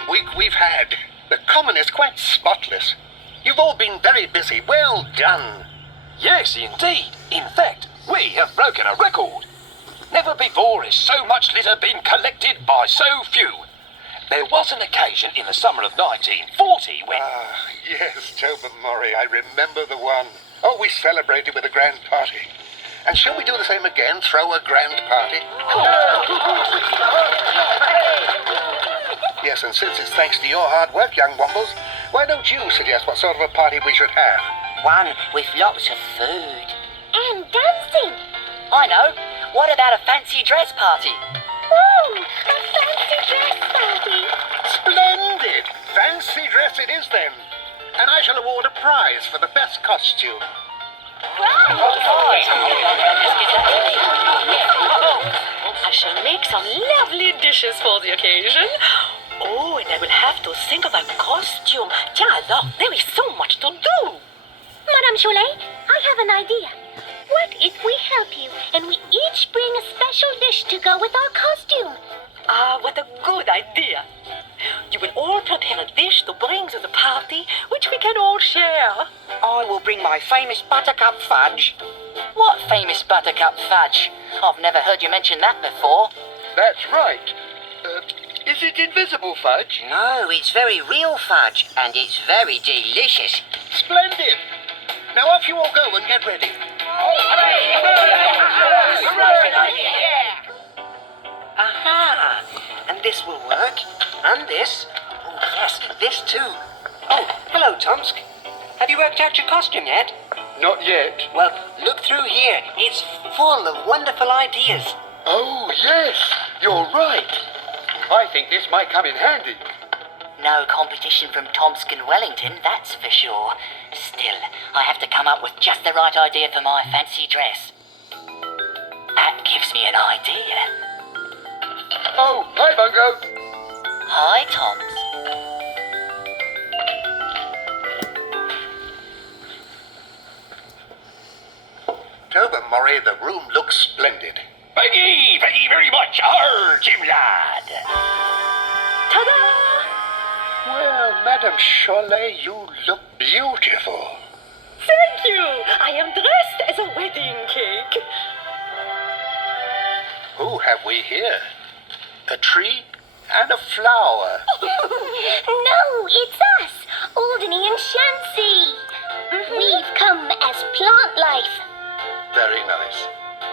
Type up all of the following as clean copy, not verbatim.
trying week we've had. The common is quite spotless. You've all been very busy. Well done. Yes, indeed. In fact, we have broken a record. Never before has so much litter been collected by so few. There was an occasion in the summer of 1940 when... Yes, Tobermory, I remember the one. Oh, we celebrated with a grand party. And shall we do the same again? Throw a grand party? Yes, and since it's thanks to your hard work, young Wombles, why don't you suggest what sort of a party we should have? One with lots of food. And dancing. I know. What about a fancy dress party? Ooh, a fancy dress party. Splendid! Fancy dress it is then. And I shall award a prize for the best costume. I shall make some lovely dishes for the occasion. Oh, and I will have to think of a costume. Tiens alors, there is so much to do. Madame Cholet, I have an idea. What if we help you and we each bring a special dish to go with our costume? Ah, what a good idea. You will all prepare a dish to bring to the party, which we can all share. I will bring my famous buttercup fudge. What famous buttercup fudge? I've never heard you mention that before. That's right. Is it invisible fudge? No, it's very real fudge, and it's very delicious. Splendid! Now off you all go and get ready. Aha! And this will work. And this. Oh, yes, this too. Oh, hello, Tomsk. Have you worked out your costume yet? Not yet. Well, look through here. It's full of wonderful ideas. Oh, yes. You're right. I think this might come in handy. No competition from Tomsk and Wellington, that's for sure. Still, I have to come up with just the right idea for my fancy dress. That gives me an idea. Oh, hi, Bungo. Hi, Toms. Tobermory, the room looks splendid. Thank ye very much, Jim lad. Ta-da! Well, Madame Cholet, you look beautiful. Thank you. I am dressed as a wedding cake. Who have we here? A tree and a flower. No, it's us, Alderney and Shancy. We've come as plant life. Very nice.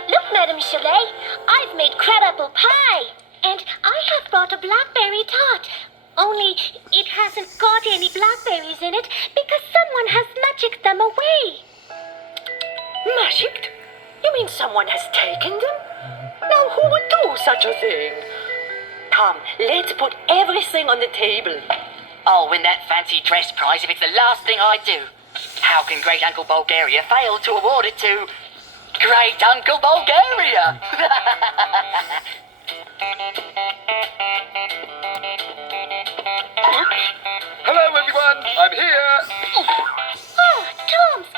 Look, Madame Cholet, I've made crab-apple pie. And I have brought a blackberry tart. Only it hasn't got any blackberries in it because someone has magicked them away. Magicked? You mean someone has taken them? Now, who would do such a thing? Come, let's put everything on the table. I'll win that fancy dress prize if it's the last thing I do. How can Great Uncle Bulgaria fail to award it to Great Uncle Bulgaria? Hello, everyone. I'm here. Oh, Tomsk,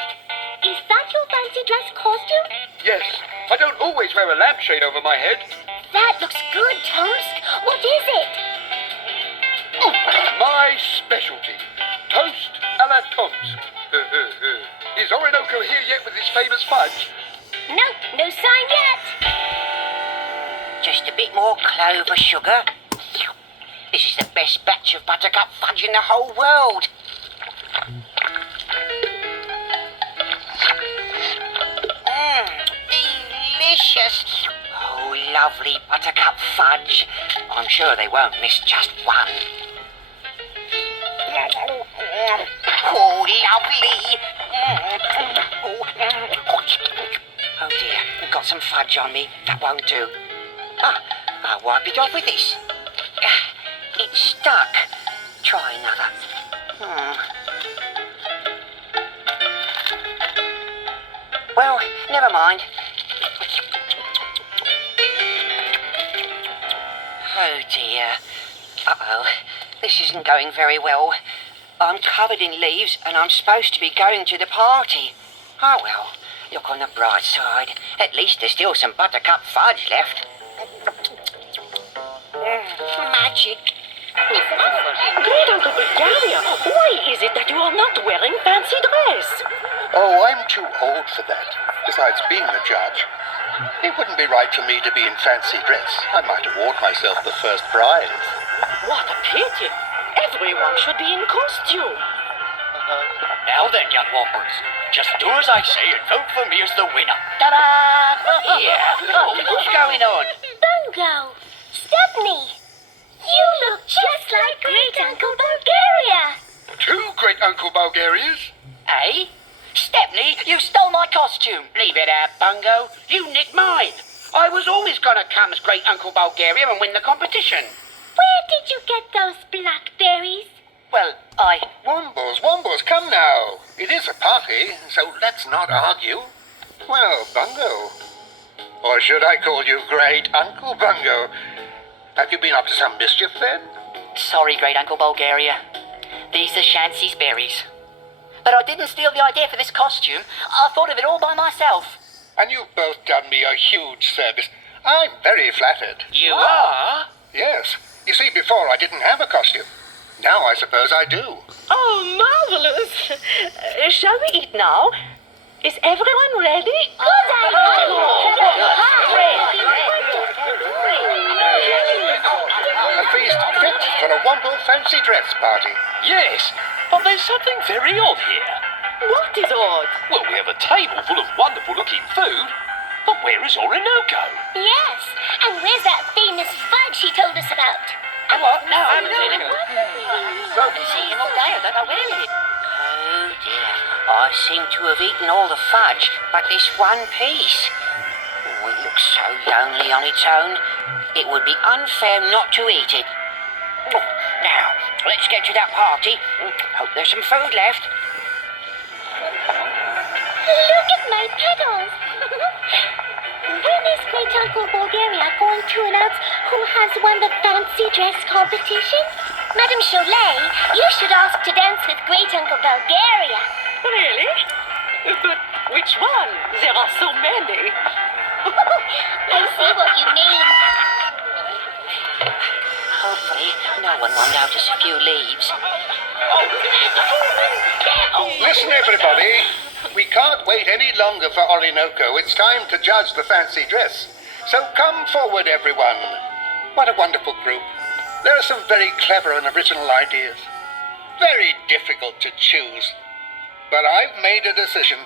is that your fancy dress costume? Yes, I don't always wear a lampshade over my head. That looks good, Tomsk. What is it? My specialty, toast a la Tomsk. Is Orinoco here yet with his famous fudge? Nope, no sign yet. Just a bit more clover sugar. This is the best batch of buttercup fudge in the whole world. Delicious. Oh, lovely buttercup fudge. I'm sure they won't miss just one. Oh, lovely. Oh dear, I've got some fudge on me. That won't do. I'll wipe it off with this. It's stuck. Try another. Well, never mind. Oh dear. Uh-oh. This isn't going very well. I'm covered in leaves and I'm supposed to be going to the party. Oh well, look on the bright side. At least there's still some buttercup fudge left. Magic. Great Uncle Bulgaria, why is it that you are not wearing fancy dress? Oh, I'm too old for that. Besides being the judge, it wouldn't be right for me to be in fancy dress. I might award myself the first prize. What a pity. Everyone should be in costume. Now then, young Wombers, just do as I say and vote for me as the winner. Ta-da! Yeah. Oh, what's going on? Bungo! Stepney! You look just like Great Uncle Bulgaria! Two Great Uncle Bulgarias? Eh? Stepney, you stole my costume. Leave it out, Bungo. You nicked mine. I was always gonna come as Great Uncle Bulgaria and win the competition. Where did you get those blackberries? Well, Wombles, come now. It is a party, so let's not argue. Well, Bungo. Or should I call you Great Uncle Bungo? Have you been up to some mischief then? Sorry, Great Uncle Bulgaria. These are Shancy's berries. But I didn't steal the idea for this costume. I thought of it all by myself. And you've both done me a huge service. I'm very flattered. You are? Yes. You see, before I didn't have a costume. Now I suppose I do. Oh, marvelous. Shall we eat now? Is everyone ready? Good A feast fit for a Womble fancy dress party. Yes, but there's something very odd here. What is odd? Well, we have a table full of wonderful-looking food, but where is Orinoco? Yes, and where's that famous fudge he told us about? What? No, I haven't seen him. I haven't seen him all day. I don't know where he is. Oh, dear. I seem to have eaten all the fudge, but this one piece. Oh, it looks so lonely on its own. It would be unfair not to eat it. Oh, now, let's get to that party. Hope there's some food left. Look at my petals! When is Great Uncle Bulgaria going to announce who has won the fancy dress competition? Madame Cholet, you should ask to dance with Great Uncle Bulgaria. Really? But which one? There are so many. I see what you mean. Hopefully, no one will notice a few leaves. Listen, everybody. We can't wait any longer for Orinoco. It's time to judge the fancy dress. So come forward, everyone. What a wonderful group. There are some very clever and original ideas. Very difficult to choose. But I've made a decision.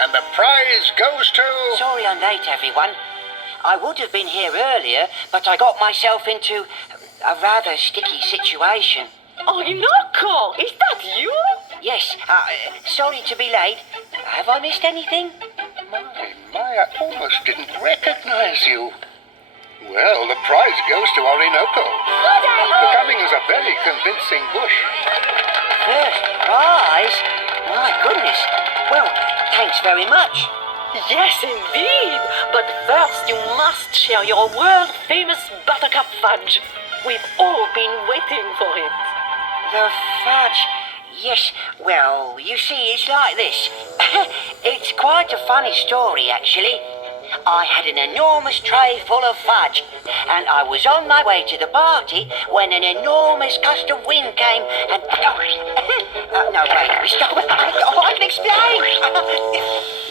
And the prize goes to... Sorry I'm late, everyone. I would have been here earlier, but I got myself into a rather sticky situation. Orinoco, is that you? Yes, sorry to be late. Have I missed anything? My, I almost didn't recognize you. Well, the prize goes to Orinoco. Becoming as a very convincing bush. First prize? My goodness. Well, thanks very much. Yes, indeed. But first you must share your world-famous buttercup fudge. We've all been waiting for it. The fudge. Yes, well, you see, it's like this. It's quite a funny story, actually. I had an enormous tray full of fudge, and I was on my way to the party when an enormous gust of wind came and... no, wait, stop. I can explain.